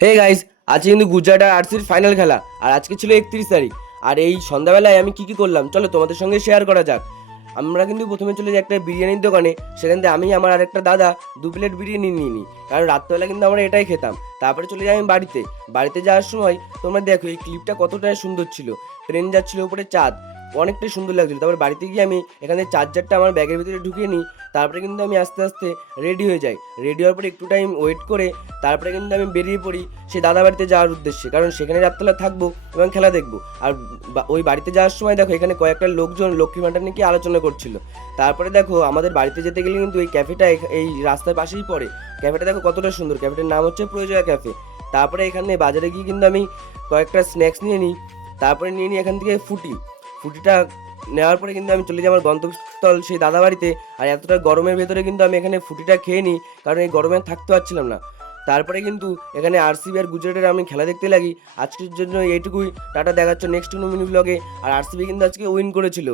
Hey guys, আজকে কিন্তু গুজরাট আর আরসির final খেলা। আর আজকে ছিল 31 তারিখ। আর এই সন্ধ্যাবেলায় আমি কি করলাম চলো তোমাদের সঙ্গে শেয়ার করা যাক। আমরা কিন্তু প্রথমে চলে যাই একটা বিরিয়ানির দোকানে। সেখান থেকে আমি আমার আরেকটা দাদা 2 প্লেট বিরিয়ানি নিয়ে নিই, কারণ রাত্রেবেলা কিন্তু আমরা এটাই খেতাম। তারপরে চলে যাই আমি বাড়িতে। বাড়িতে যাওয়ার সময় তোমরা দেখো এই ক্লিপটা কতটা সুন্দর ছিল। ট্রেন যাচ্ছিল উপরে, চাঁদ অনেকটাই সুন্দর লাগছিল। তারপর বাড়িতে গিয়ে আমি এখানে চার্জারটা আমার ব্যাগের ভিতরে ঢুকিয়ে নিই। তারপরে কিন্তু আমি আস্তে আস্তে রেডি হয়ে যাই। রেডি হওয়ার পরে একটু টাইম ওয়েট করে তারপরে কিন্তু আমি বেরিয়ে পড়ি সেই দাদা বাড়িতে যাওয়ার উদ্দেশ্যে, কারণ সেখানে রাত্রেবেলা থাকবো এবং খেলা দেখবো। আর ওই বাড়িতে যাওয়ার সময় দেখো এখানে কয়েকটা লোকজন লক্ষ্মী ভাণ্ডার নিয়ে কি আলোচনা করছিল। তারপরে দেখো আমাদের বাড়িতে যেতে গেলে কিন্তু এই ক্যাফেটা এই রাস্তার পাশেই পড়ে। ক্যাফেটা দেখো কতটা সুন্দর, ক্যাফেটার নাম হচ্ছে প্রয়োজয়া ক্যাফে। তারপরে এখানে বাজারে গিয়ে কিন্তু আমি কয়েকটা স্ন্যাক্স নিয়ে নিই। তারপরে নিয়ে নিই এখান থেকে ফুটিটা নেওয়ার পরে কিন্তু আমি চলে যাই আমার গন্তব্যস্থল সেই দাদা বাড়িতে। আর এতটা গরমের ভেতরে কিন্তু আমি এখানে ফুটিটা খেয়ে নিই, কারণ এই গরমে থাকতে পারছিলাম না। তারপরে কিন্তু এখানে আরসিবি আর গুজরাটের আমি খেলা দেখতে লাগি। আজকের জন্য এইটুকুই, টাটা, দেখাচ্ছ নেক্সট মিনি ব্লগে। আর আরসিবি কিন্তু আজকে উইন করেছিল।